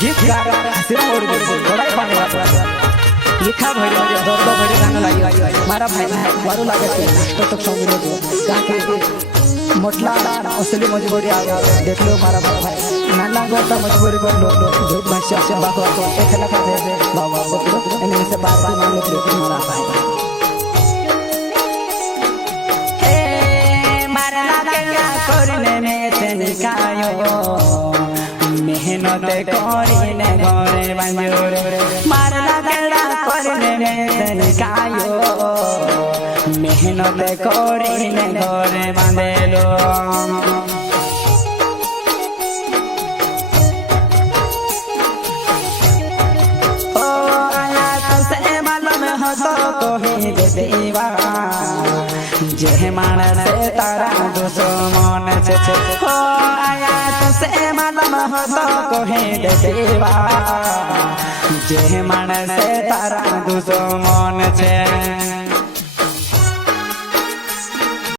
गीतकार हसीना और बड़ाई पाने वाला लिखा भइल दर्द भइल गाना लागि मारा भाई बारू लागे तो संग लो काके मोटला असली मजबूरी आ देख लो मारा भाई नाला गोता मजबूरी कर लो झूठ भाषा से बात एक लखा दे दे बाबा बोलो इन्हीं से बात मान लो मारा भाई करने में तनिकायो मेहनत करिने घरे बांजोर मारला केड़ा करने में तनिकायो मेहनत करिने घरे बांधेलो ओ आया तो से मालूम हो तो कोई देवा जे मानस तारा दुश्मन छे हो आया तो से मालूम हो तो कहे देवा जे मानस तारा दुश्मन छे